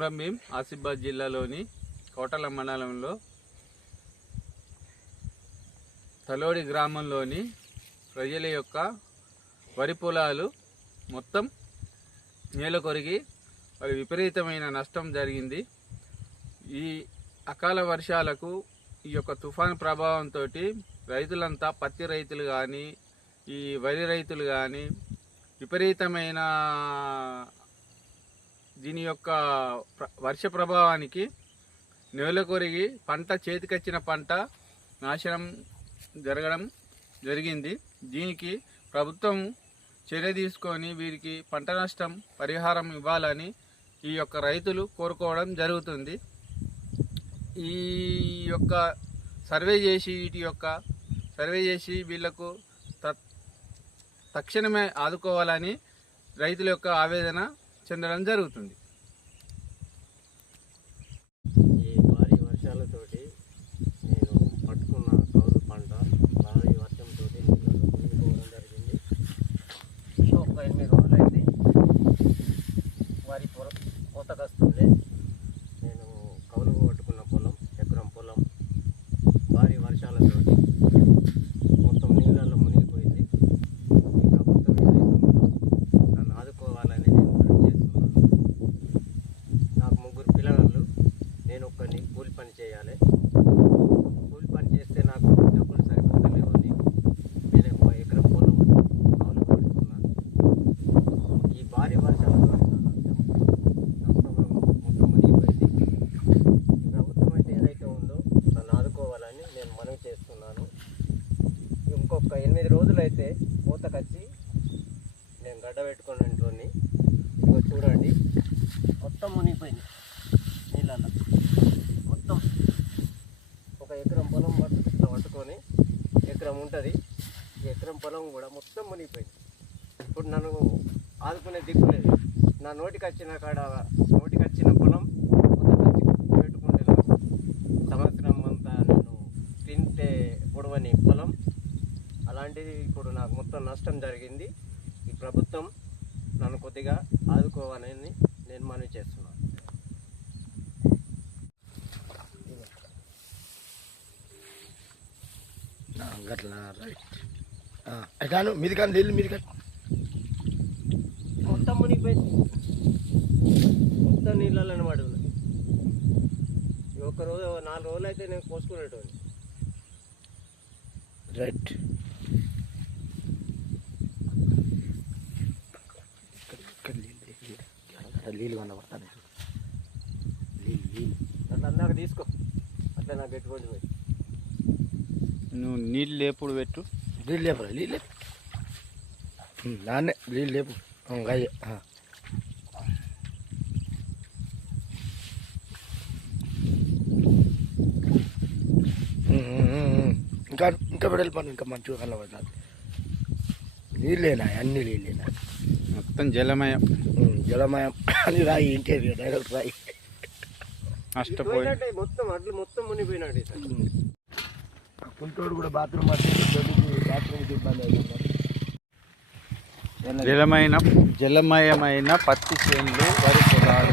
కొమ్రంభీం ఆసిఫాబాద్ జిల్లాలోని కోటల మండలంలో తలోడి గ్రామంలోని ప్రజల యొక్క వరి పొలాలు మొత్తం నేల కొరిగి మరి విపరీతమైన నష్టం జరిగింది. ఈ అకాల వర్షాలకు ఈ యొక్క తుఫాను ప్రభావంతో రైతులంతా పత్తి రైతులు కానీ ఈ వరి రైతులు కానీ విపరీతమైన దీని యొక్క వర్ష ప్రభావానికి నేల కొరిగి పంట చేతికొచ్చిన పంట నాశనం జరగడం జరిగింది. దీనికి ప్రభుత్వం చర్య తీసుకొని వీరికి పంట నష్టం పరిహారం ఇవ్వాలని ఈ యొక్క రైతులు కోరుకోవడం జరుగుతుంది. ఈ యొక్క సర్వే చేసి వీళ్లకు తక్షణమే ఆదుకోవాలని రైతుల యొక్క ఆవేదన చెందడం జరుగుతుంది. ఈ భారీ వర్షాలతోటి నేను పట్టుకున్న కౌలు పంట భారీ వర్షంతో మునిగిపోవడం జరిగింది. ఒక 8 రోజులైంది వరి కోతకొస్తుండే. నేను కౌలుకు పట్టుకున్న పొలం ఎకరం పొలం భారీ వర్షాలతోటి మొత్తం నీళ్ళల్లో మునిగిపోయింది. ఈ ప్రభుత్వం ఏదైతే నన్ను ఆదుకోవాలని నేను చేస్తున్నాను. నాకు 3 పిల్లలు, నేను ఒక్కరిని కూలి పని చేయాలి. కూలి పని చేస్తే నాకు డబ్బులు సరిపోతలేవు అని నేను 1 ఎకరం పొలం కౌలుకు పట్టుకున్నాను. ఈ భారీ వర్షాలతో నష్టం మొత్తం మునిగిపోయింది. ఈ ప్రభుత్వం అయితే ఏదైతే ఉందో నన్ను ఆదుకోవాలని నేను మనవి చేస్తున్నాను. ఇంకొక 8 రోజులు అయితే కోతకొచ్చి నేను గడ్డ పెట్టుకుని ఇంట్లోని ఇదిగో చూడండి మొత్తం మునిగిపోయింది నీళ్ళల్లో. మొత్తం ఒక ఎకరం పొలం ఇట్లా పట్టుకొని ఎకరం ఉంటుంది. ఈ ఎకరం పొలం కూడా మొత్తం మునిగిపోయింది. ఇప్పుడు నన్ను ఆదుకునే దిక్కు లేదు. నా నోటికి వచ్చిన పొలం పెట్టుకుంటే సంవత్సరం అంతా నేను తింటే పొడవని పొలం అలాంటిది ఇప్పుడు నాకు మొత్తం నష్టం జరిగింది. ఈ ప్రభుత్వం నన్ను కొద్దిగా ఆదుకోవాలని నేను మనవి చేస్తున్నాను. గట్లా రైట్ అటాను మీది కానీ నీళ్ళు మీది కానీ మొత్తం మునిగిపోయింది. మొత్తం నీళ్ళని పడి ఉన్నాయి. ఒక రోజు 4 రోజులు అయితే నేను కోసుకునేటోని. రైట్ నీళ్ళు కనబడతాను. నీళ్ళు అట్లా అందాక తీసుకో. అట్లా నాకు పెట్టుకోండి. నువ్వు నీళ్ళు లేపుడు పెట్టు. నీళ్ళు లేపరా? నీళ్ళు లేపు నాన్నే నీళ్ళు లేపు. అయ్యే ఇంకా ఇంకా పెడల్ పని ఇంకా మంచిగా కనబడతాను. నీళ్ళేనా? అన్ని నీళ్ళేనా? మొత్తం జలమయం. జలమయం అని రాయి. ఇంకేది డైరెక్ట్ రాయి. నష్టపోయి మొత్తం అట్లు మొత్తం మునిగిపోయినాడు. కుంటోడు కూడా బాత్రూమ్ ఇబ్బంది అవుతుంది. జలమయమైన పత్తి చేనులు, వరి పొలాలు